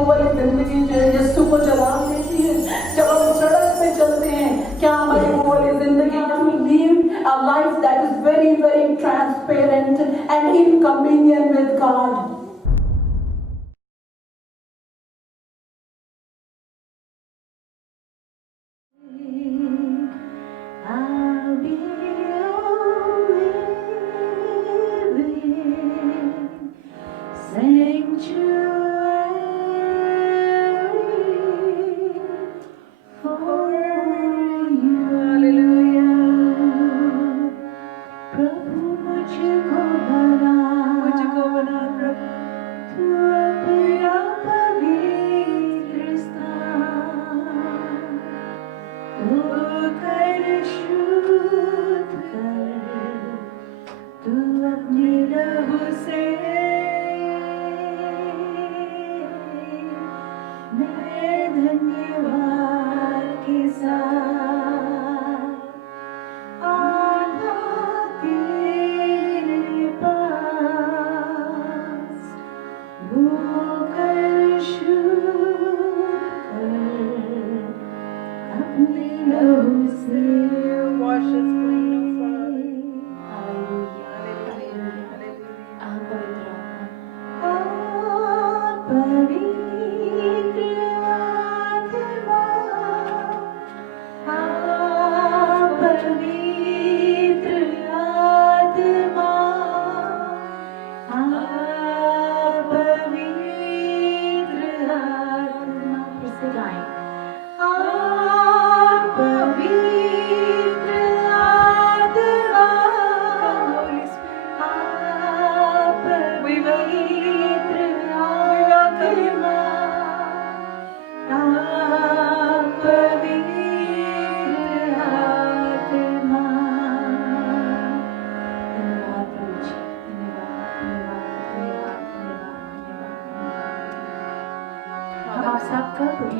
वो वाली जिंदगी जो है यीशु को जवाब देती है? जब हम सड़क पे चलते हैं, क्या हमारी वो वाली जिंदगी we live a life that is very very transparent and in communion with God?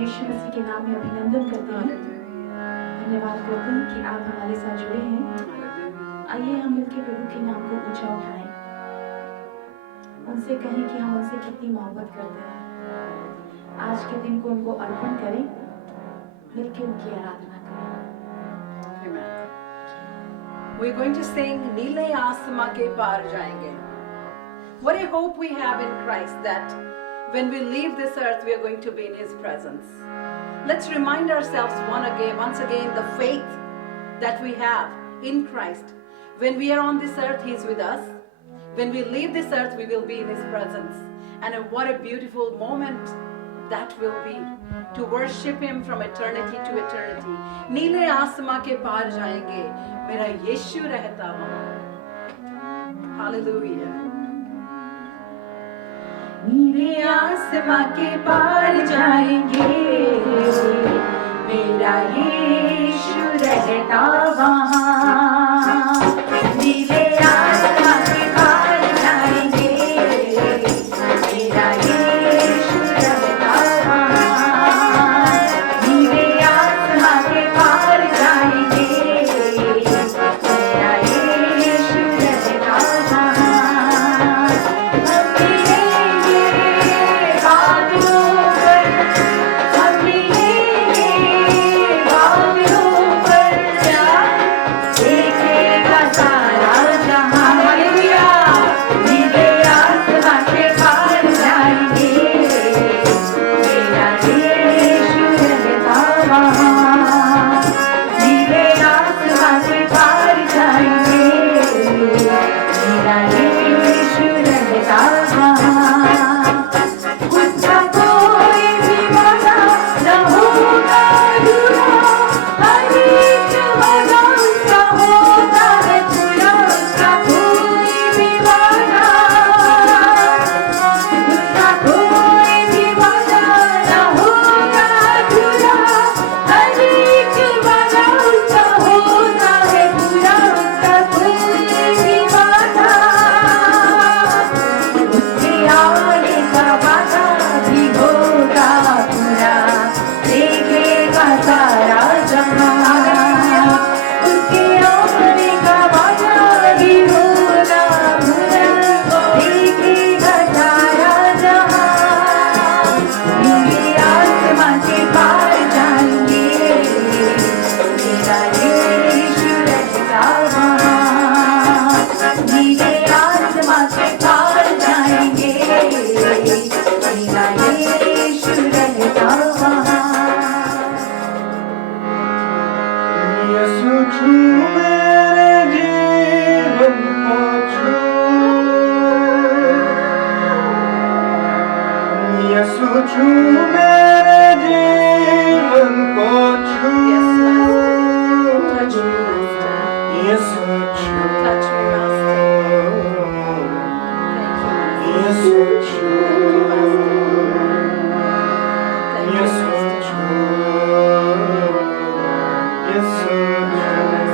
यीशु मसीह के नाम में अभिनंदन करते हैं, धन्यवाद करते हैं कि आप हमारे साथ जुड़े हैं। आइए हम मिलकर प्रभु के नाम को ऊंचा उठाएं, उनसे कहें कि हम उनसे कितनी मोहब्बत करते हैं। आज के दिन को उनको अर्पण करें, मिलकर उनकी आराधना करें। We're going to sing नीले आसमां के पार जाएंगे. What a hope we have in Christ that when we leave this earth, we are going to be in His presence. Let's remind ourselves once again, the faith that we have in Christ. When we are on this earth, He is with us. When we leave this earth, we will be in His presence. And what a beautiful moment that will be to worship Him from eternity to eternity. नीले आसमां के पार जाएंगे, मेरा यीशु रहता वहाँ. Hallelujah. नीले आसमां के पार जाएंगे, मेरा यीशु रहता वहाँ। नीले आसमां के पार जाएंगे, मेरा यीशु रहता वहाँ। नीले आसमां के पार जाएंगे, मेरा यीशु रहता वहाँ। सारा जहां छू मेरे जीवन को छू Yes, Master. Touch me, Master. यीशु छू Touch me, Master. Thank you,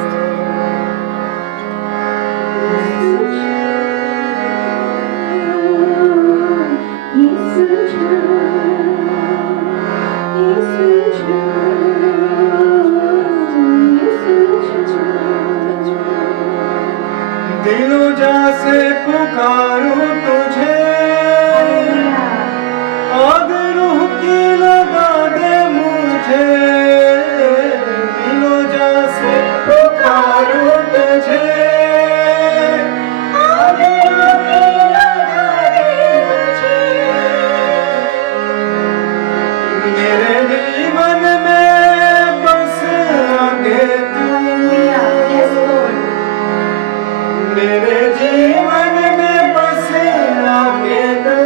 Master. यीशु छू Thank you, यीशु Master. छू यीशु दिलों जा से पुकारूं तुझे आग रूह की लगा दे मुझे दिलों जा से पुकारूं तुझे आग रूह की लगा दे मुझे मेरे जीवन में बस आगे तू मेरे जीवन में बस आगे तू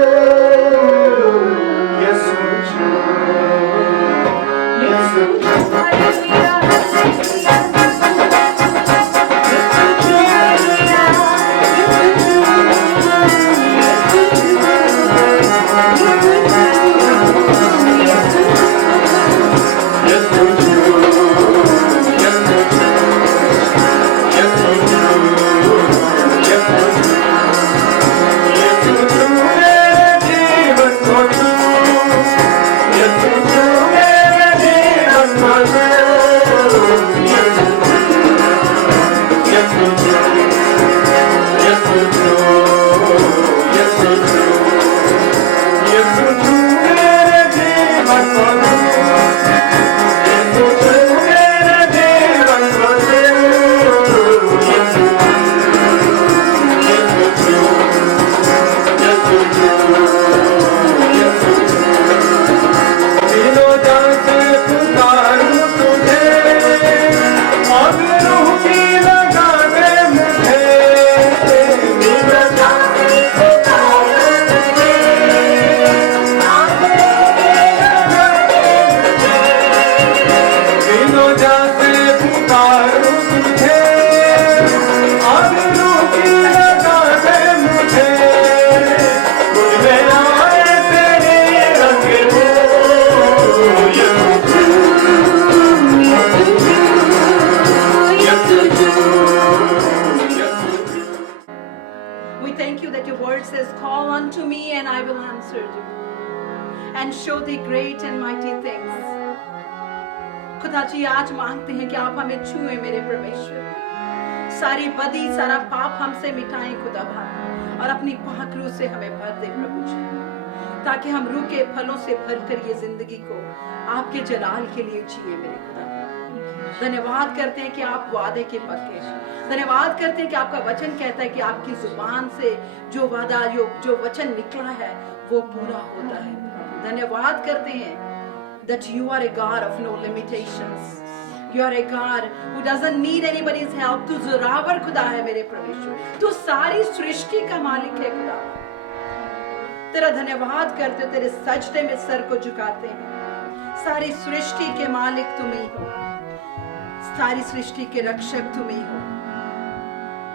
यीशु छू यीशु छू यीशु छू यीशु छू यीशु छू यीशु छू मेरे जीवन को छू यीशु छू मेरे जीवन को छू यीशु छू यीशु छू यीशु छू यीशु छू मेरे जीवन को छू यीशु छू मेरे जीवन को छू यीशु दिलों जा से पुकारूं तुझे आग रूह की लगा दे मुझे दिलों जा से पुकारूं तुझे आग रूह की लगा दे मुझे दिलों जा से पुकारूं तुझे आग रूह की लगा दे मुझे मुझ में आए तेरे रंग वो यीशु छू यीशु छू यीशु छू We thank you that your word says, call unto me and I will answer you and show thee great and mighty things. खुदा जी आज मांगते हैं कि आप हमें छुए मेरे परमेश्वर, सारी बदी सारा पाप हमसे मिटाएं खुदा बाप, और अपनी पाक रूह से हमें भर दे प्रभु जी, ताकि हम रूह के फलों से भरकर ये जिंदगी को आपके जलाल के लिए जिए मेरे खुदा। धन्यवाद करते हैं कि आप वादे के पक्के हैं। धन्यवाद करते हैं कि आपका वचन कहता है कि आपकी जुबान से जो वादा जो वचन निकला है वो पूरा होता है। धन्यवाद करते हैं that you are a God of no limitations. You are a God who doesn't need anybody's help. तू जोरावर खुदा है मेरे परमेश्वर, तू सारी सृष्टि का मालिक है खुदा। तेरा धन्यवाद करते हो, तेरे सजदे में सर को झुकाते हैं। सारी सृष्टि के मालिक तुम ही हो, सारी सृष्टि के रक्षक तुम ही हो।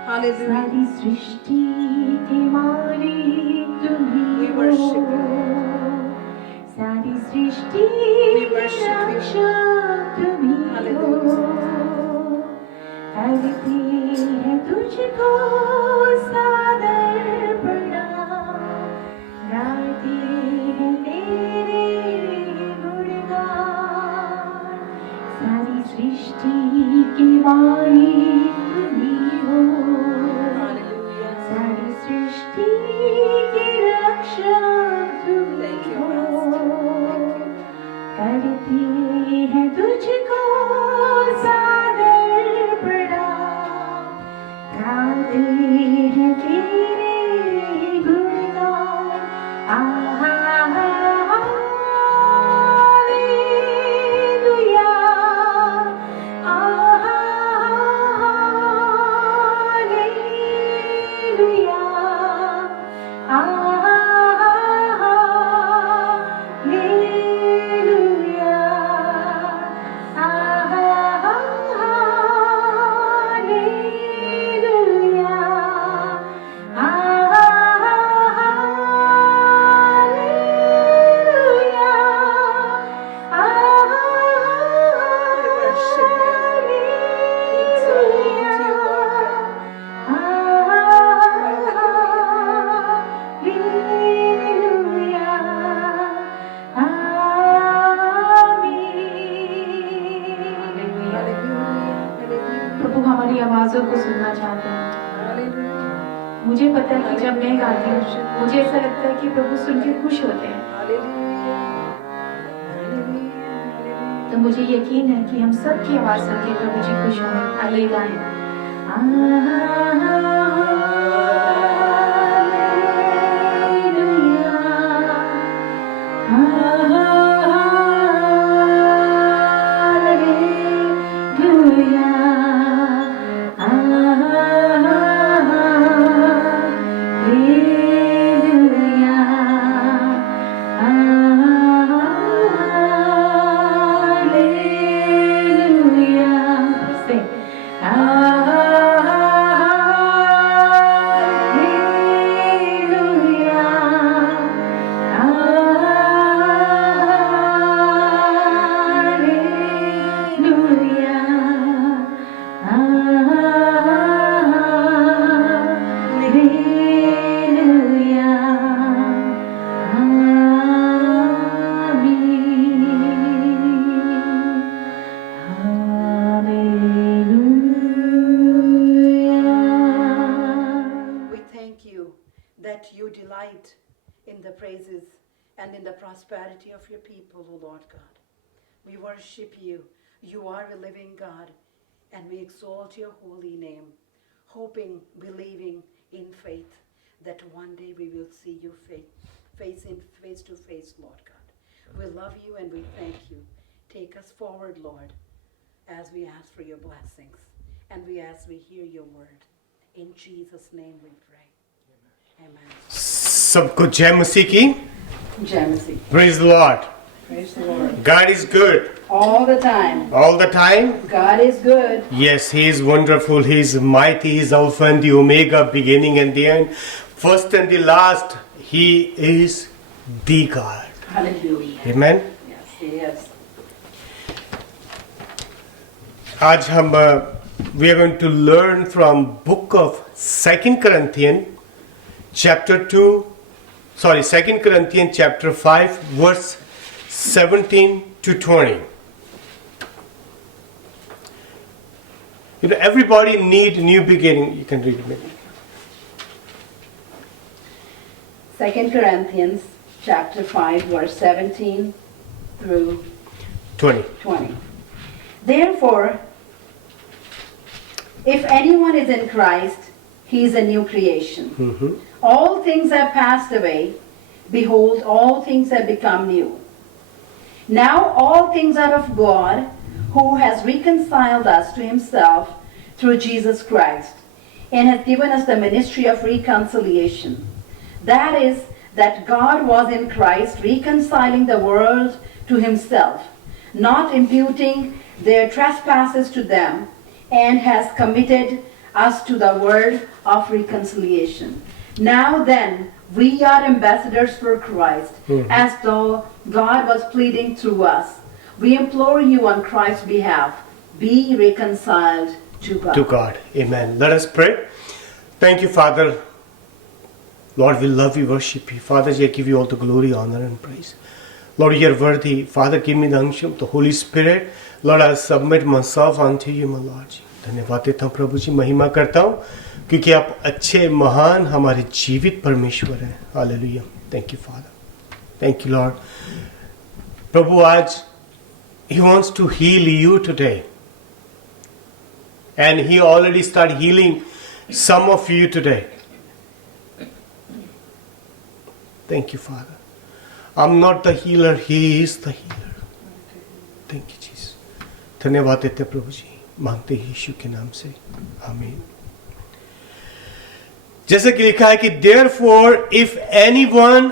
हालेलुया। सारी सृष्टि के मालिक तुम ही We worship you. हो, सारी सृष्टि We के worship you. रक्षक तुम ही हो, Hallelujah. करते हैं तुझको सादर प्रणाम, गाते हैं तेरे गुणगान। सारी सृष्टि के मालिक तुम ही हो, Hallelujah. सारी सृष्टि के रक्षक तुम Thank ही you, हो, Master. करते हैं तुझको सादर प्रणाम, गाते कि जब मैं गाती हूँ मुझे ऐसा लगता है कि प्रभु सुन के खुश होते हैं। तो मुझे यकीन है कि हम सब की आवाज सुन के प्रभु जी खुश होंगे। आइए गाएं। We thank you that you delight in the praises and in the prosperity of your people, O Lord God. We worship you. You are a living God, and we exalt your holy name, hoping, believing in faith that one day we will see you face to face, Lord God. We love you and we thank you. Take us forward, Lord, as we ask for your blessings and as we hear your word. In Jesus' name we pray. Amen. सबको जय मसीह की Jai Masih. Praise the Lord Praise the Lord. God is good All the time. All the time God is good. yes he is wonderful, he is mighty, he is alpha and the omega, beginning and the end, first and the last. He is the God. Hallelujah. Amen. Yes, he is. आज हम we are going to learn from book of 2 Corinthians chapter 5 verse 17 to 20. You know, everybody need new beginning. You can read it maybe. 2 Corinthians chapter 5 verse 17 through 20. 20. Therefore, if anyone is in Christ, he is a new creation. All things have passed away. Behold, all things have become new. Now all things are of God, who has reconciled us to himself through Jesus Christ, and has given us the ministry of reconciliation. That is, that God was in Christ reconciling the world to himself, not imputing their trespasses to them, and has committed us to the word of reconciliation. Now then, we are ambassadors for Christ, as though God was pleading through us. We implore you on Christ's behalf, be reconciled to God. To God. Amen. Let us pray. Thank you, Father. Lord, we love you, worship you. Father, I give you all the glory, honor, and praise. Lord, you are worthy. Father, give me the unction, the Holy Spirit. Lord, I submit myself unto you, my Lord. धन्यवाद देता हूँ प्रभु जी, महिमा करता हूँ क्योंकि आप अच्छे महान हमारे जीवित परमेश्वर हैं. Hallelujah. Thank you, Father. Thank you, Lord. प्रभु आज He wants to heal you today. And He already started healing some of you today. Thank you, Father. I'm not the healer, He is the healer. Thank you, Jesus. धन्यवाद देते हैं प्रभु जी, मांगते हैं यीशु के नाम से. आमीन. जैसे कि लिखा है कि therefore if anyone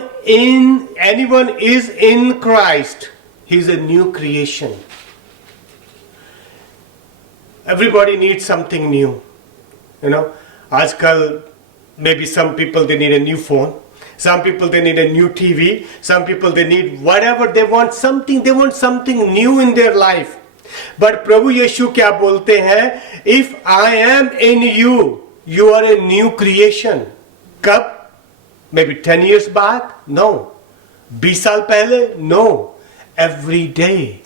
is in Christ, he is a new creation. Everybody needs something new. You know, आजकल maybe some people they need a new phone. Some people they need a new TV. Some people they need whatever they want something new in their life. But प्रभु यीशु क्या बोलते हैं? If I am in you, you are a new creation. कब? Maybe 10 years back? No. 20 साल पहले? No. Every day.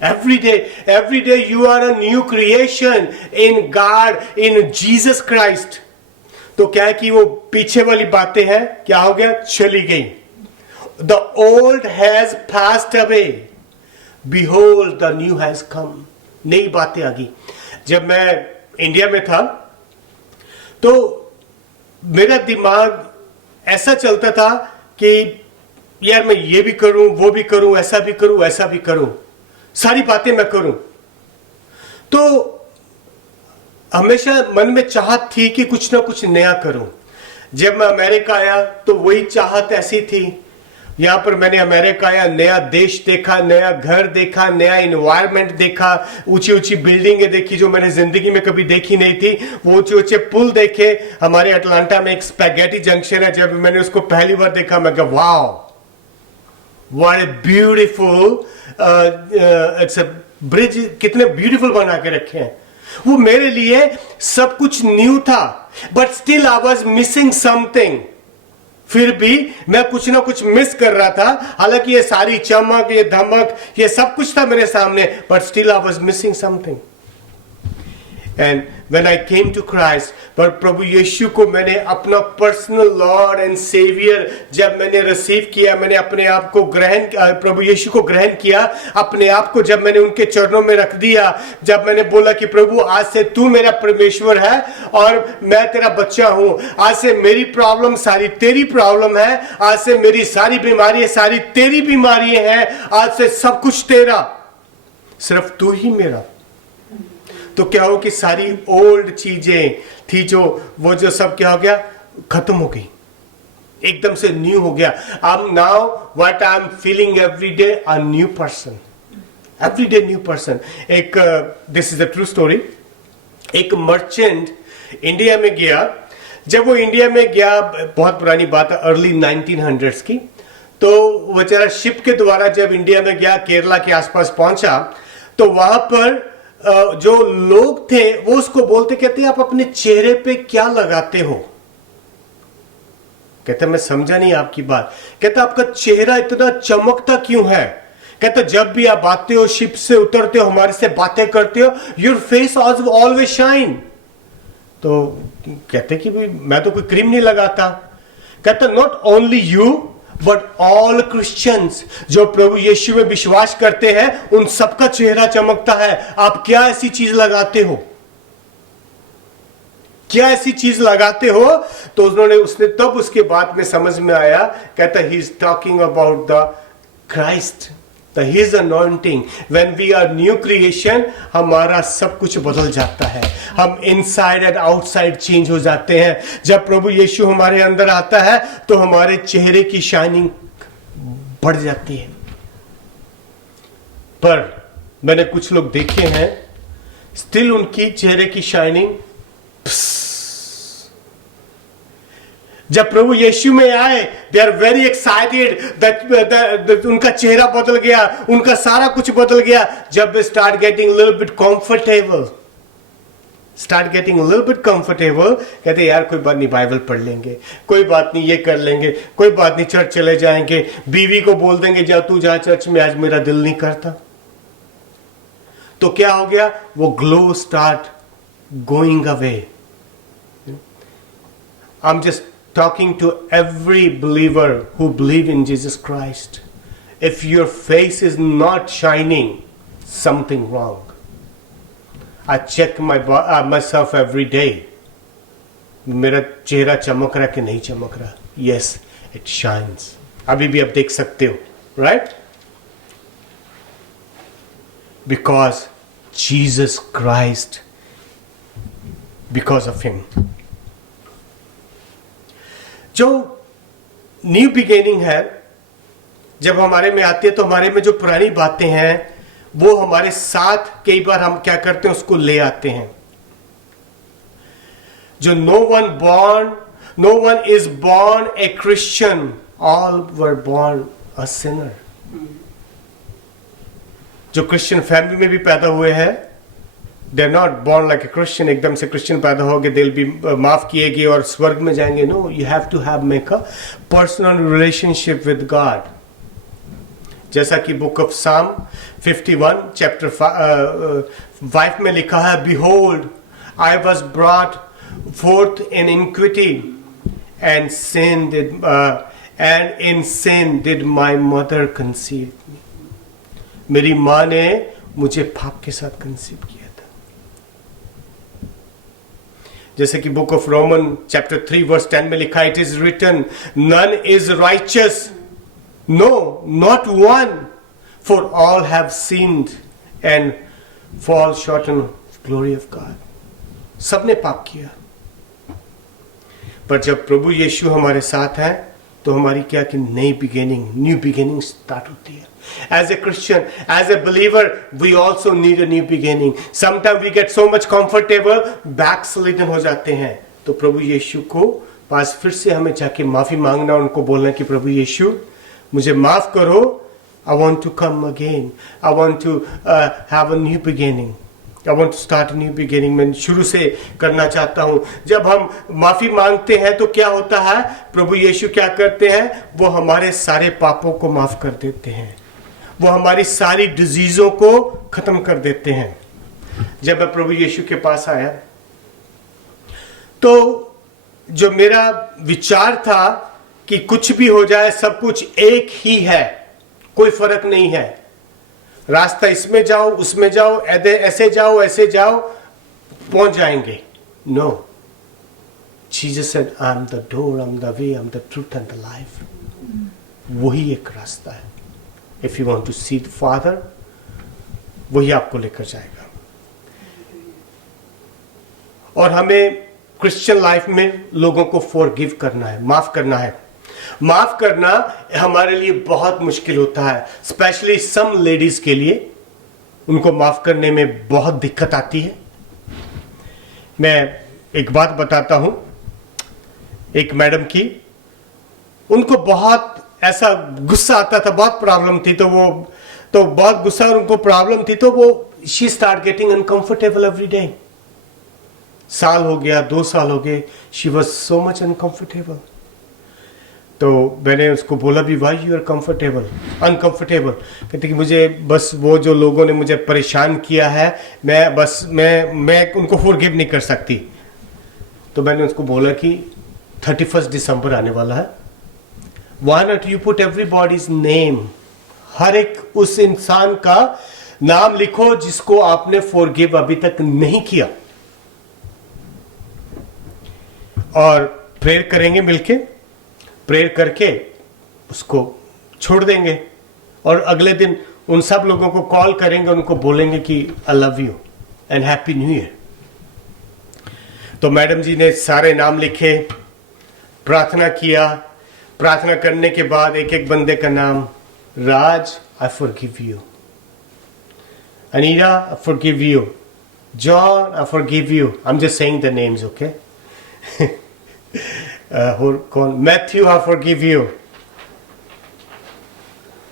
Every day you are a new creation in God, in Jesus Christ. तो क्या है कि वो पीछे वाली बातें हैं, क्या हो गया, चली गई. The old has passed away, behold the new has come. नई बातें आ गई. जब मैं इंडिया में था तो मेरा दिमाग ऐसा चलता था कि यार मैं ये भी करूं, वो भी करूं, ऐसा भी करूं, ऐसा भी करूं, सारी बातें मैं करूं. तो हमेशा मन में चाहत थी कि कुछ ना कुछ नया करूं. जब मैं अमेरिका आया तो वही चाहत ऐसी थी. यहां पर मैंने अमेरिका आया, नया देश देखा, नया घर देखा, नया इन्वायरमेंट देखा, ऊंची ऊंची बिल्डिंगें देखी जो मैंने जिंदगी में कभी देखी नहीं थी. वो ऊंचे ऊंचे पुल देखे. हमारे अटलांटा में एक स्पैगेटी जंक्शन है, जब मैंने उसको पहली बार देखा मैं कहा wow, what a beautiful, it's a bridge, कितने ब्यूटीफुल बना के रखे हैं. वो मेरे लिए सब कुछ न्यू था, but still I was missing something. फिर भी मैं कुछ ना कुछ मिस कर रहा था. हालांकि ये सारी चमक, ये धमक, ये सब कुछ था मेरे सामने, but still I was missing something. And when I came to Christ, पर प्रभु यीशु को मैंने अपना पर्सनल लॉर्ड एंड सेवियर जब मैंने रिसीव किया, मैंने अपने आप को प्रभु यीशु को ग्रहण किया, अपने आप को जब मैंने उनके चरणों में रख दिया, जब मैंने बोला कि प्रभु आज से तू मेरा परमेश्वर है और मैं तेरा बच्चा हूं, आज से मेरी प्रॉब्लम सारी तेरी प्रॉब्लम है, आज से मेरी सारी बीमारियां सारी तेरी बीमारियां हैं, आज से सब कुछ तेरा, सिर्फ तू ही मेरा. तो क्या हो कि सारी ओल्ड चीजें थी जो वो जो सब क्या हो गया, खत्म हो गई, एकदम से न्यू हो गया. अब now what I am feeling every day a new person, every day new person. एक this is a true story. एक मर्चेंट इंडिया में गया. जब वो इंडिया में गया, बहुत पुरानी बात है, अर्ली 1900s की, तो वो बेचारा शिप के द्वारा जब इंडिया में गया, केरला के आसपास पहुंचा, तो वहां पर जो लोग थे वो उसको बोलते, कहते आप अपने चेहरे पे क्या लगाते हो. कहते मैं समझा नहीं आपकी बात. कहता आपका चेहरा इतना चमकता क्यों है. कहता जब भी आप आते हो, शिप से उतरते हो, हमारे से बातें करते हो, योर फेस ऑलवेज शाइन. तो कहते कि भाई मैं तो कोई क्रीम नहीं लगाता. कहता not only you but all Christians, जो प्रभु यीशु में विश्वास करते हैं उन सबका चेहरा चमकता है. आप क्या ऐसी चीज लगाते हो, क्या ऐसी चीज लगाते हो. तो उसने तब उसके बाद में समझ में आया. कहता he is talking about the Christ, the his anointing. When we are new creation, हमारा सब कुछ बदल जाता है. हम इनसाइड एंड आउटसाइड चेंज हो जाते हैं. जब प्रभु यीशु हमारे अंदर आता है तो हमारे चेहरे की शाइनिंग बढ़ जाती है. पर मैंने कुछ लोग देखे हैं, स्टिल उनकी चेहरे की शाइनिंग, जब प्रभु यीशु में आए, they are very excited that उनका चेहरा बदल गया, उनका सारा कुछ बदल गया. जब they start getting little bit comfortable, कहते यार कोई बात नहीं, बाइबल पढ़ लेंगे, कोई बात नहीं, ये कर लेंगे, कोई बात नहीं, चर्च चले जाएंगे, बीवी को बोल देंगे जा तू जा चर्च में, आज मेरा दिल नहीं करता. तो क्या हो गया, वो glow start going away. I am just talking to every believer who believe in Jesus Christ. If your face is not shining, something wrong. I check myself every day. मेरा चेहरा चमक रहा कि नहीं चमक रहा. Yes, it shines. अभी भी आप देख सकते हो, right? Because Jesus Christ, because of Him. जो न्यू बिगिनिंग है, जब हमारे में आती है तो हमारे में जो पुरानी बातें हैं वो हमारे साथ कई बार हम क्या करते हैं, उसको ले आते हैं. जो no one is born a Christian, all were born a sinner. जो क्रिश्चियन फैमिली में भी पैदा हुए हैं, they are not born like a Christian, एकदम से क्रिश्चियन पैदा हो गए, दिल भी माफ किएगी और स्वर्ग में जाएंगे. No, you have to have make a personal relationship with God. जैसा कि बुक ऑफ साम 51 चैप्टर 5 में लिखा है, behold I was brought forth in iniquity, and in sin did my mother conceive me. मेरी माँ ने मुझे पाप के साथ कंसीव किया था. जैसे कि book of Roman chapter 3 verse 10 में लिखा, it is written, none is righteous, no not one, for all have sinned and fall short in glory of God. सबने पाप किया. पर जब प्रभु यीशु हमारे साथ है तो हमारी क्या कि न्यू बिगिनिंग स्टार्ट होती है. As a Christian, as a believer, we also need a new beginning. Sometimes we get so much comfortable, backslidden हो जाते हैं. तो प्रभु यीशु को पास फिर से हमें जाके माफी मांगना, उनको बोलना कि प्रभु यीशु मुझे माफ करो. I want to come again. I want to have a new beginning. I want to start a new beginning. मैं शुरू से करना चाहता हूँ. जब हम माफी मांगते हैं तो क्या होता है, प्रभु यीशु क्या करते हैं, वो हमारे सारे पापों को माफ कर देते हैं. वो हमारी सारी डिजीजों को खत्म कर देते हैं. जब मैं प्रभु यीशु के पास आया तो जो मेरा विचार था कि कुछ भी हो जाए, सब कुछ एक ही है, कोई फर्क नहीं है. रास्ता इसमें जाओ, उसमें जाओ, ऐसे जाओ, पहुंच जाएंगे. No, Jesus said, I am the door, I am the way, I am the truth and the life. वही एक रास्ता है. If you want to see the Father, वही आपको लेकर जाएगा. और हमें क्रिश्चियन लाइफ में लोगों को फॉरगिव करना है, माफ करना है. माफ करना हमारे लिए बहुत मुश्किल होता है, स्पेशली सम लेडीज के लिए. उनको माफ करने में बहुत दिक्कत आती है. मैं एक बात बताता हूं, एक मैडम की, उनको बहुत ऐसा गुस्सा आता था, बहुत प्रॉब्लम थी, तो बहुत गुस्सा और उनको प्रॉब्लम थी, तो वो she start getting uncomfortable every day. साल हो गया, 2 साल हो गए, she was so much uncomfortable. तो मैंने उसको बोला भी, वाई यू आर अनकंफर्टेबल. कहते कि मुझे बस वो जो लोगों ने मुझे परेशान किया है, मैं उनको फॉरगिव नहीं कर सकती. तो मैंने उसको बोला कि 31 दिसंबर आने वाला है, Why not you put everybody's name? हर एक उस इंसान का नाम लिखो जिसको आपने फॉरगिव अभी तक नहीं किया, और प्रेयर करेंगे मिलके. प्रेयर करके उसको छोड़ देंगे, और अगले दिन उन सब लोगों को कॉल करेंगे, उनको बोलेंगे कि आई love you and happy new year. तो मैडम जी ने सारे नाम लिखे, प्रार्थना किया. प्रार्थना करने के बाद एक एक बंदे का नाम, Raj, I forgive you. Anira, I forgive you. John, I forgive you. I am just saying the names, okay. और कौन, Matthew, I forgive you.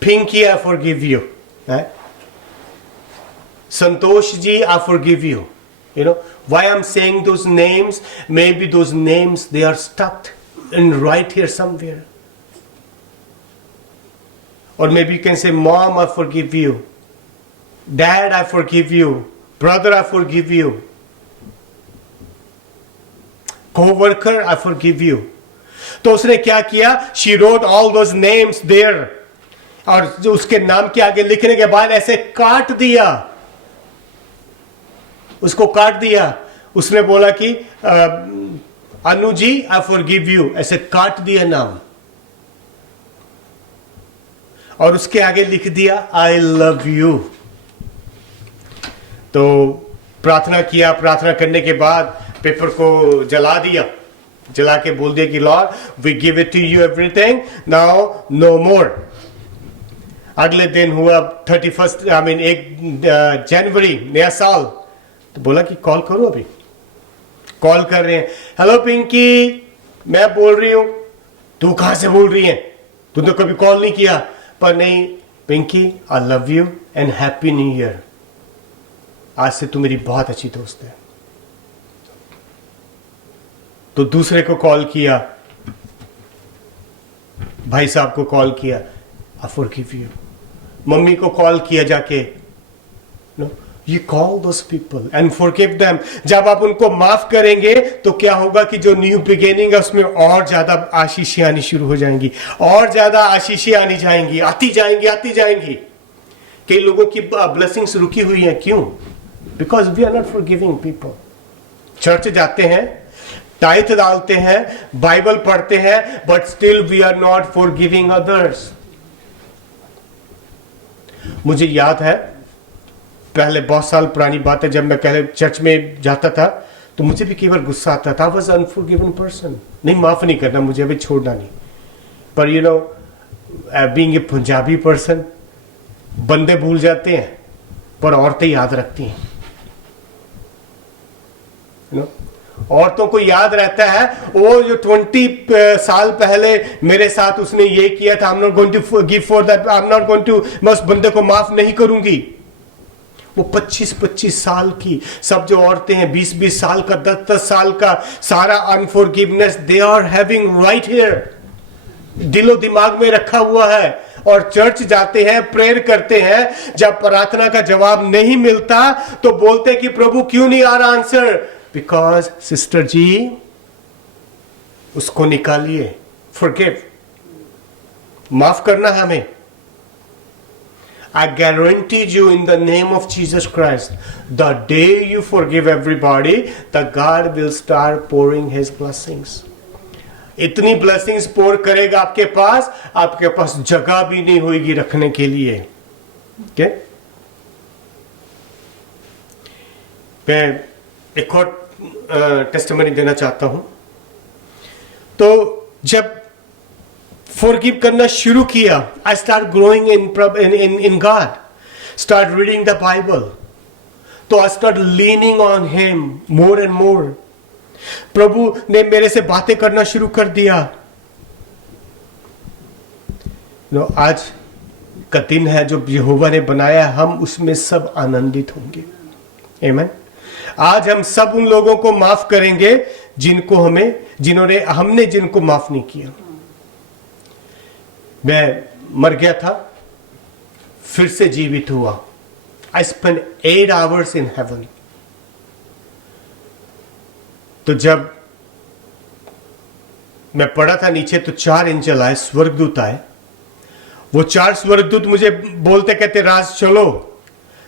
Pinky, I forgive you. Santosh ji, I forgive you. You know why I'm saying those names? Maybe those names, they are stuck in right here somewhere. Or maybe you can say, Mom, I forgive you. Dad, I forgive you. Brother, I forgive you. Co-worker, I forgive you. तो उसने क्या किया? She wrote all those names there. और जो उसके नाम के आगे लिखने के बाद ऐसे काट दिया, उसको काट दिया. उसने बोला कि Anu ji, I forgive you. ऐसे काट दिया नाम, और उसके आगे लिख दिया आई लव यू. तो प्रार्थना किया. प्रार्थना करने के बाद पेपर को जला दिया. जला के बोल दिया कि Lord, we give it to you everything, now no more. अगले दिन हुआ 31 1 जनवरी, नया साल. तो बोला कि कॉल करो. अभी कॉल कर रहे हैं, हेलो पिंकी, मैं बोल रही हूं. तू कहां से बोल रही है, तूने तो कभी कॉल नहीं किया. पर नहीं, Pinky, I love you and happy new year. आज से तू मेरी बहुत अच्छी दोस्त है. तो दूसरे को कॉल किया, भाई साहब को कॉल किया, आई फॉरगिव यू. मम्मी को कॉल किया जाके, You call those people and forgive them. जब आप उनको माफ करेंगे तो क्या होगा कि जो न्यू बिगिनिंग है उसमें और ज्यादा आशीषें आनी शुरू हो जाएंगी, और ज्यादा आशीषें आनी जाएंगी, आती जाएंगी. कई लोगों की ब्लेसिंग्स रुकी हुई हैं. क्यों? Because we are not forgiving people. Church जाते हैं, टाइथ डालते हैं, बाइबल पढ़ते हैं, but still we are not forgiving others. मुझे याद है पहले, बहुत साल पुरानी बात है, जब मैं पहले चर्च में जाता था तो मुझे भी केवल गुस्सा आता था. I was an unforgiving person. नहीं, माफ नहीं करना मुझे, अभी छोड़ना नहीं. पर you know, being a Punjabi person, बंदे भूल जाते हैं पर औरतें याद रखती हैं. यू नो, औरतों को याद रहता है वो जो 20 साल पहले मेरे साथ उसने ये किया था. I'm not going to forgive for that. I'm not going to, मैं उस बंदे को माफ नहीं करूंगी. वो 25-25 साल की सब जो औरतें हैं, 20-20 साल का, 10-10 साल का सारा unforgiveness they are having right here, दिलो दिमाग में रखा हुआ है. और चर्च जाते हैं, प्रेयर करते हैं, जब प्रार्थना का जवाब नहीं मिलता तो बोलते हैं कि प्रभु क्यों नहीं आ रहा आंसर. बिकॉज सिस्टर जी, उसको निकालिए. फॉरगिव, माफ करना हमें. I guarantee you in the name of Jesus Christ, the day you forgive everybody, the God will start pouring His blessings. इतनी blessings pour करेगा आपके पास जगह भी नहीं होगी रखने के लिए. Okay? मैं एक और टेस्टिमनी देना चाहता हूं. तो जब forgive करना शुरू किया, I start growing in God, start reading the Bible. तो I start leaning on Him more and more. प्रभु ने मेरे से बातें करना शुरू कर दिया. आज का दिन है जो यहोवा ने बनाया, हम उसमें सब आनंदित होंगे. आमीन. आज हम सब उन लोगों को माफ करेंगे हमने जिनको माफ नहीं किया. मैं मर गया था, फिर से जीवित हुआ. I spent 8 hours in heaven. तो जब मैं पड़ा था नीचे तो 4 एंजल आए, स्वर्गदूत आए. वो 4 स्वर्गदूत मुझे बोलते कहते, राज चलो.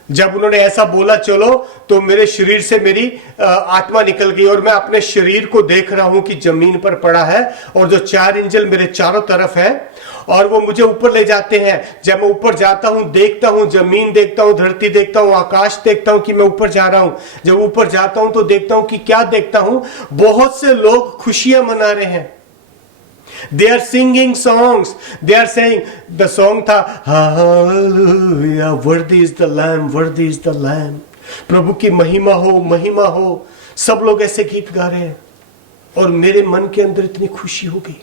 जब उन्होंने ऐसा बोला चलो, तो मेरे शरीर से मेरी आत्मा निकल गई और मैं अपने शरीर को देख रहा हूं कि जमीन पर पड़ा है और जो 4 एंजल मेरे चारों तरफ है और वो मुझे ऊपर ले जाते हैं. जब मैं ऊपर जाता हूं, देखता हूं, जमीन देखता हूं, धरती देखता हूं, आकाश देखता हूं कि मैं ऊपर जा रहा हूं. जब ऊपर जाता हूं तो देखता हूं कि क्या देखता हूं, बहुत से लोग खुशियां मना रहे हैं. They are singing songs. They are saying, the song था, Hallelujah, worthy is the Lamb, worthy is the Lamb. प्रभु की महिमा हो, महिमा हो. सब लोग ऐसे गीत गा रहे हैं और मेरे मन के अंदर इतनी खुशी हो गई.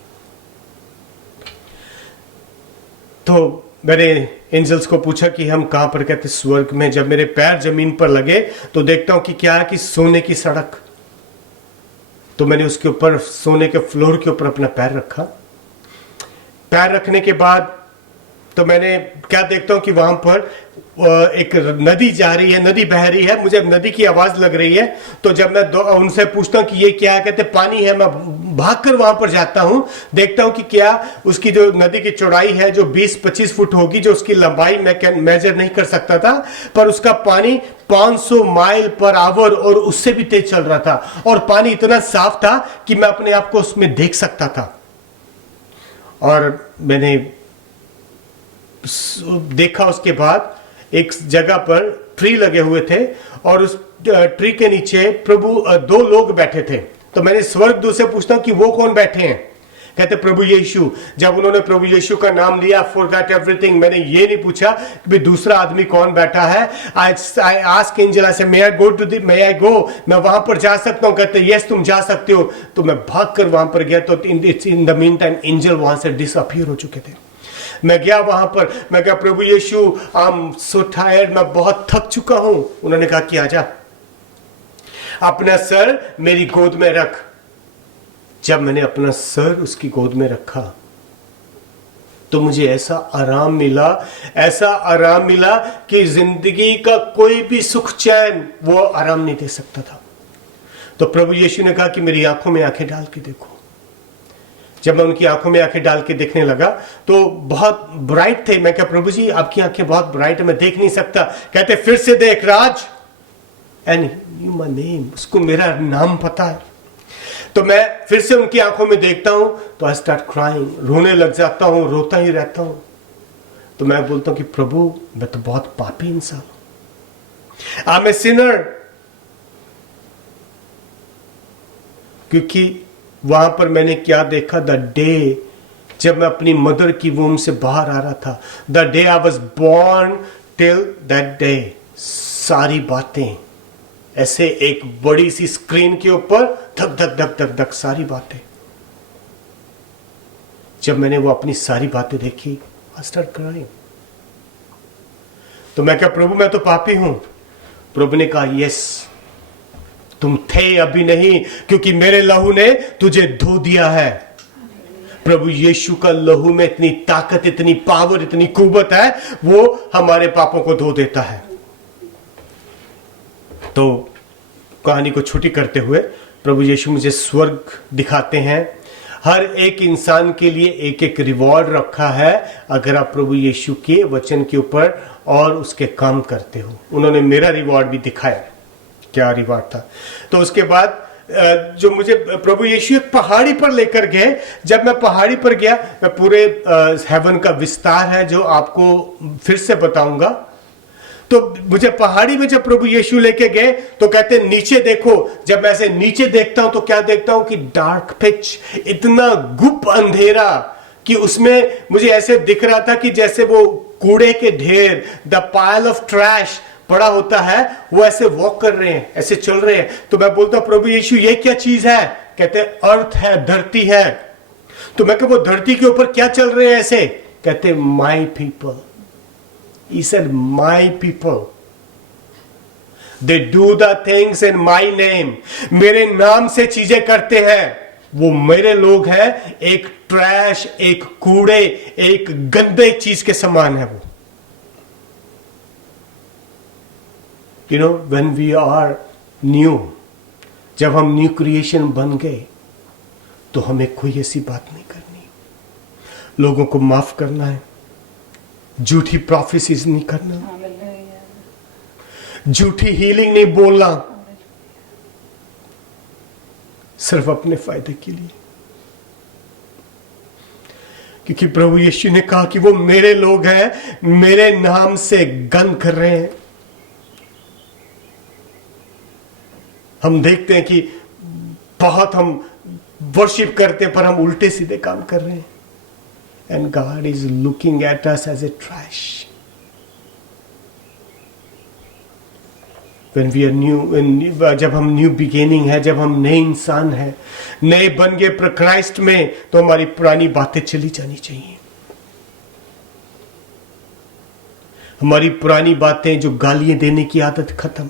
तो मैंने एंजल्स को पूछा कि हम कहां पर, कहते स्वर्ग में. जब मेरे पैर जमीन पर लगे तो देखता हूं कि क्या है कि सोने की सड़क. तो मैंने उसके ऊपर, सोने के फ्लोर के ऊपर अपना पैर रखा. पैर रखने के बाद तो मैंने क्या देखता हूं कि वहां पर एक नदी जा रही है, नदी बह रही है. मुझे नदी की आवाज लग रही है. तो जब मैं उनसे पूछता हूं कि ये क्या है, कहते पानी है. मैं भागकर वहां पर जाता हूं, देखता हूं कि क्या उसकी जो नदी की चौड़ाई है जो 20-25 फुट होगी, जो उसकी लंबाई मैं मेजर नहीं कर सकता था, पर उसका पानी 500 माइल पर आवर और उससे भी तेज चल रहा था. और पानी इतना साफ था कि मैं अपने आप को उसमें देख सकता था. और मैंने देखा उसके बाद एक जगह पर ट्री लगे हुए थे और उस ट्री के नीचे प्रभु 2 लोग बैठे थे. तो मैंने स्वर्गदूत से पूछता हूं कि वो कौन बैठे हैं. कहते प्रभु यीशु. जब उन्होंने प्रभु यीशु का नाम लिया, फॉरगॉट एवरीथिंग. मैंने ये नहीं पूछा कि दूसरा आदमी कौन बैठा है. आई आस्क एंजल, आई से मे आई गो, मैं वहां पर जा सकता हूं. कहते यस तुम जा सकते हो. तो मैं भागकर वहां पर गया. तो in the mean time angel वहां से डिसअपीयर हो चुके थे. मैं गया वहां पर, मैं कहा प्रभु यीशु, आई एम सो टायर्ड, मैं बहुत थक चुका हूं. उन्होंने कहा कि आजा, अपना सर मेरी गोद में रख. जब मैंने अपना सर उसकी गोद में रखा तो मुझे ऐसा आराम मिला कि जिंदगी का कोई भी सुख चैन वो आराम नहीं दे सकता था। तो प्रभु यीशु ने कहा कि मेरी आंखों में आंखें डाल के देखो। जब मैं उनकी आंखों में आंखें डाल के देखने लगा तो बहुत ब्राइट थे। मैं कहा प्रभु जी आपकी आंखें बहुत ब्राइट है, मैं देख नहीं सकता। कहते फिर से देख राज, एंड यू माय नेम, उसको मेरा नाम पता है। तो मैं फिर से उनकी आंखों में देखता हूं तो आई स्टार्ट क्राइंग, रोने लग जाता हूं, रोता ही रहता हूं। तो मैं बोलता हूं कि प्रभु मैं तो बहुत पापी इंसान हूं, आई एम ए सिनर। क्योंकि वहां पर मैंने क्या देखा, द डे जब मैं अपनी मदर की वूम से बाहर आ रहा था, the day I was born till that day, सारी बातें ऐसे एक बड़ी सी स्क्रीन के ऊपर धक धक धक धक धक सारी बातें। जब मैंने वो अपनी सारी बातें देखी, आई स्टार्ट क्राइंग। तो मैं क्या प्रभु मैं तो पापी हूं। प्रभु ने कहा यस, तुम थे अभी नहीं, क्योंकि मेरे लहू ने तुझे धो दिया है। प्रभु यीशु का लहू में इतनी ताकत, इतनी पावर, इतनी कुव्वत है, वो हमारे पापों को धो देता है। तो कहानी को छोटी करते हुए प्रभु यीशु मुझे स्वर्ग दिखाते हैं। हर एक इंसान के लिए एक एक रिवॉर्ड रखा है अगर आप प्रभु यीशु के वचन के ऊपर और उसके काम करते हो। उन्होंने मेरा रिवॉर्ड भी दिखाया, क्या रिवॉर्ड था। तो उसके बाद जो मुझे प्रभु यीशु एक पहाड़ी पर लेकर गए। जब मैं पहाड़ी पर गया, मैं पूरे हेवन का विस्तार है जो आपको फिर से बताऊंगा। तो मुझे पहाड़ी में जब प्रभु यीशु लेके गए तो कहते नीचे देखो। जब मैं ऐसे नीचे देखता हूं तो क्या देखता हूं कि डार्क पिच, इतना गुप्त अंधेरा कि उसमें मुझे ऐसे दिख रहा था कि जैसे वो कूड़े के ढेर, द पाइल ऑफ ट्रैश पड़ा होता है, वो ऐसे वॉक कर रहे हैं, ऐसे चल रहे हैं। तो मैं बोलता हूं प्रभु यीशु ये क्या चीज है? कहते अर्थ है, धरती है। तो मैं कहता वो धरती के ऊपर क्या चल रहे हैं ऐसे? कहते my people. He said, my people, they do the things in my name. मेरे नाम से चीजें करते हैं, वो मेरे लोग हैं। एक ट्रैश, एक कूड़े, एक गंदे चीज के समान है वो। You know, when we are new, जब हम न्यू क्रिएशन बन गए तो हमें कोई ऐसी बात नहीं करनी, लोगों को माफ करना है, झूठी प्रोफेसीज नहीं करना, झूठी हीलिंग नहीं बोलना, सिर्फ अपने फायदे के लिए। क्योंकि प्रभु यीशु ने कहा कि वो मेरे लोग हैं, मेरे नाम से गंद कर रहे हैं। हम देखते हैं कि बहुत हम वर्शिप करते हैं पर हम उल्टे सीधे काम कर रहे हैं। And God is looking at us as a trash. When we are new, जब हम न्यू बिगिनिंग है, जब हम नए इंसान हैं, नए बन गए क्राइस्ट में, तो हमारी पुरानी बातें चली जानी चाहिए। हमारी पुरानी बातें, जो गालियां देने की आदत खत्म,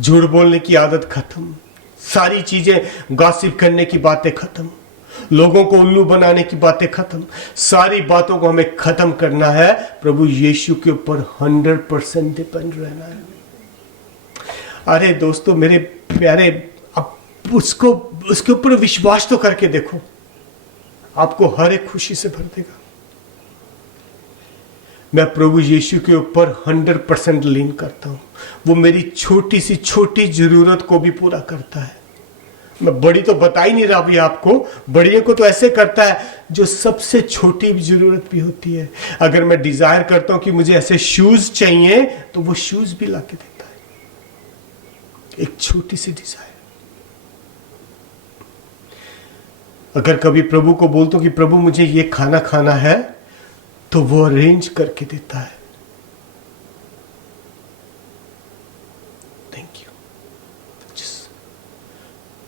झूठ बोलने की आदत खत्म, सारी चीजें, गॉसिप करने की बातें खत्म, लोगों को उल्लू बनाने की बातें खत्म, सारी बातों को हमें खत्म करना है। प्रभु यीशु के ऊपर 100% डिपेंड रहना है। अरे दोस्तों मेरे प्यारे, अब उसके ऊपर विश्वास तो करके देखो, आपको हर एक खुशी से भर देगा। मैं प्रभु यीशु के ऊपर 100% लीन करता हूं। वो मेरी छोटी सी छोटी जरूरत को भी पूरा करता है। मैं बड़ी तो बता ही नहीं रहा अभी आपको, बड़ियों को तो ऐसे करता है जो सबसे छोटी जरूरत भी होती है। अगर मैं डिजायर करता हूं कि मुझे ऐसे शूज चाहिए तो वो शूज भी लाके देता है, एक छोटी सी डिजायर। अगर कभी प्रभु को बोलता हूं कि प्रभु मुझे ये खाना खाना है, तो वो अरेंज करके देता है।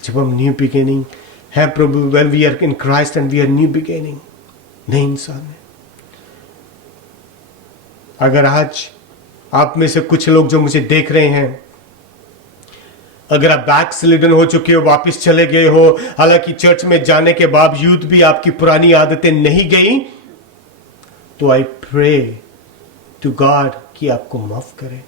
जब हम न्यू बिगिनिंग है प्रभु, when we are in Christ and we are new beginning, नए इंसान है। अगर आज आप में से कुछ लोग जो मुझे देख रहे हैं, अगर आप बैकस्लिडन हो चुके हो, वापस चले गए हो, हालांकि चर्च में जाने के बावजूद भी आपकी पुरानी आदतें नहीं गई, तो आई प्रे टू गॉड कि आपको माफ करे।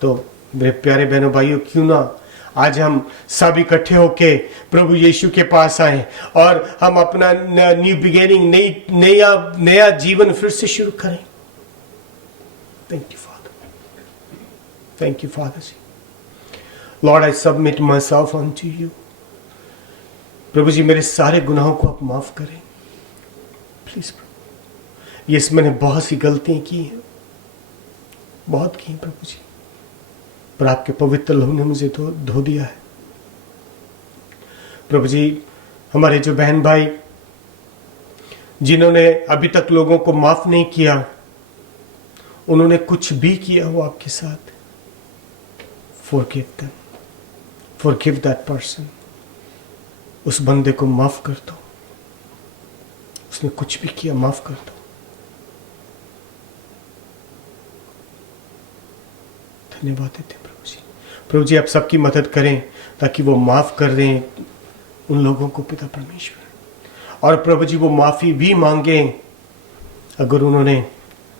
तो मेरे प्यारे बहनों भाइयों, क्यों ना आज हम सब इकट्ठे होके प्रभु यीशु के पास आए और हम अपना न्यू बिगिनिंग, नया जीवन फिर से शुरू करें। Thank you father, thank you father जी। Lord, I submit myself unto you. प्रभु जी, मेरे सारे गुनाहों को आप माफ करें प्लीज प्रभु। यस, मैंने बहुत सी गलतियां की हैं, बहुत की हैं प्रभु जी, पर आपके पवित्र लहू ने मुझे धो दिया है प्रभु जी। हमारे जो बहन भाई जिन्होंने अभी तक लोगों को माफ नहीं किया, उन्होंने कुछ भी किया हो आपके साथ, forgive them, forgive that person। उस बंदे को माफ कर दो, उसने कुछ भी किया माफ कर दो। धन्यवाद देते प्रभु जी। प्रभु जी, आप सबकी मदद करें ताकि वो माफ कर दें उन लोगों को पिता परमेश्वर। और प्रभु जी, वो माफी भी मांगे अगर उन्होंने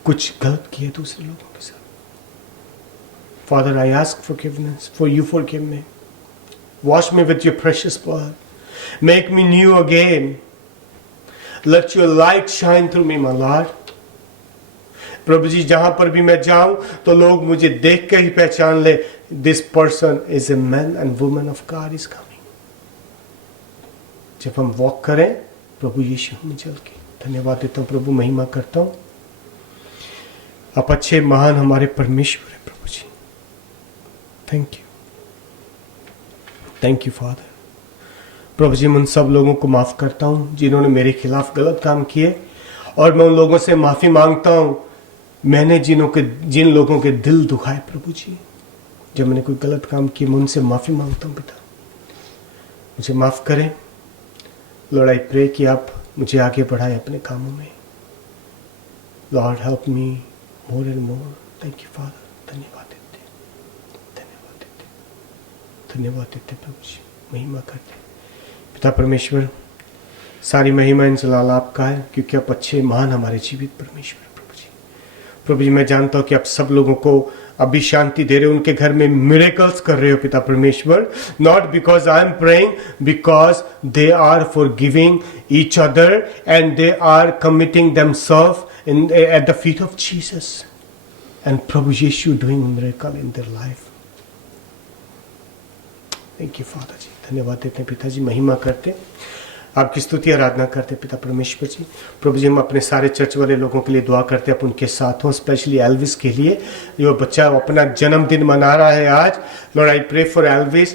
कुछ गलत किया दूसरे लोगों के साथ। Father, I ask forgiveness, for you forgive me, wash me with your precious blood, make me new again, let your light shine through me my Lord. प्रभु जी, जहां पर भी मैं जाऊं तो लोग मुझे देख के ही पहचान ले, this person is a man and woman of God is coming. जब हम वॉक करें प्रभु यीशु में चल के। धन्यवाद देता हूं प्रभु, महिमा करता हूं। आप अच्छे महान हमारे परमेश्वर है प्रभु जी। Thank you, thank you father. प्रभु जी, मैं उन सब लोगों को माफ करता हूं जिन्होंने मेरे खिलाफ गलत काम किए, और मैं उन लोगों से माफी मांगता हूं मैंने जिन लोगों के दिल दुखाए प्रभु जी। जब मैंने कोई गलत काम किया, मैं उनसे माफी मांगता हूं पिता, मुझे माफ करें। लॉर्ड, आई प्रे कि आप मुझे आगे बढ़ाएं अपने कामों में। Lord, help me more and more. Thank you father. धन्यवाद देते, धन्यवाद देते, धन्यवाद देते प्रभु जी, महिमा करते। पिता परमेश्वर, सारी महिमा इन जलाल आपका है, क्योंकि आप अच्छे महान हमारे जीवित परमेश्वर प्रभु जी। प्रभु जी, मैं जानता हूं कि आप सब लोगों को अभी शांति दे रहे हो, उनके घर में मिरेकल्स कर रहे हो पिता परमेश्वर। Not because I am praying, because they are forgiving each other and they are committing themselves in at the feet of Jesus, and प्रभु Yeshu doing miracle in their life. Thank you father जी। धन्यवाद देते हैं पिताजी, महिमा करते, आपकी स्तुति आराधना करते पिता परमेश्वर जी। प्रभु जी, हम अपने सारे चर्च वाले लोगों के लिए दुआ करते हैं, आप उनके साथ हों, स्पेशली एल्विस के लिए जो बच्चा अपना जन्मदिन मना रहा है आज। Lord, I pray for Elvis.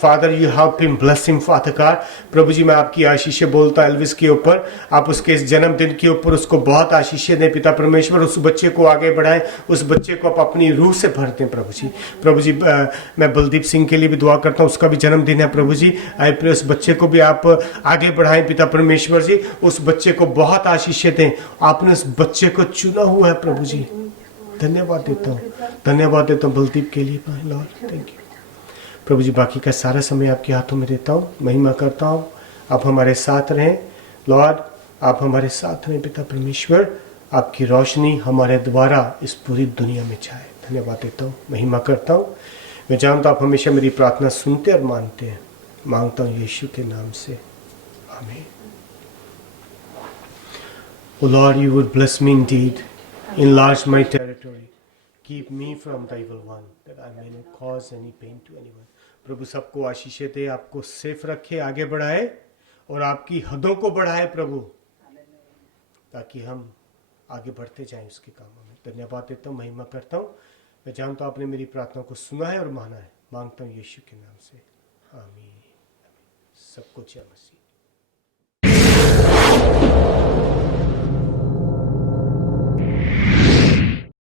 Father, you help him, bless him father God. प्रभु जी, मैं आपकी आशीषें बोलता हूं एल्विस के ऊपर, आप उसके इस जन्मदिन के ऊपर उसको बहुत आशीषें दें पिता परमेश्वर। उस बच्चे को आगे बढ़ाएं, उस बच्चे को आप अपनी रूह से भर दें प्रभु जी। प्रभु जी, मैं बलदीप सिंह के लिए भी दुआ करता हूँ, उसका भी जन्मदिन है प्रभु जी। आई प्रे उस बच्चे को भी आप आगे बढ़ाएं पिता परमेश्वर जी, उस बच्चे को बहुत आशीषें दें। आपने उस बच्चे को चुना हुआ है प्रभु जी। धन्यवाद देता हूँ, धन्यवाद देता हूँ बलदीप के लिए लॉर्ड, थैंक यू प्रभु जी। बाकी का सारा समय आपके हाथों में देता हूँ, महिमा करता हूँ। आप हमारे साथ रहें लॉर्ड, आप हमारे साथ रहें पिता परमेश्वर। आपकी रोशनी हमारे द्वारा इस पूरी दुनिया में जाए। धन्यवाद देता हूँ, महिमा करता हूँ। मैं जानता हूँ आप हमेशा मेरी प्रार्थना सुनते और मानते हैं। मांगता हूँ यीशु के नाम से, आमीन। O Lord, you would bless me indeed, enlarge my territory, keep me from the evil one, that I may not cause any pain to anyone. प्रभु सबको आशीषें दे, आपको सेफ रखे, आगे बढ़ाए और आपकी हदों को बढ़ाए प्रभु, ताकि हम आगे बढ़ते जाएं उसके कामों में। धन्यवाद देता हूँ, महिमा करता हूँ। मैं जानता हूँ आपने मेरी प्रार्थना को सुना है और माना है। मांगता हूँ यीशु के नाम से, आमीन। सबको जय मसीह।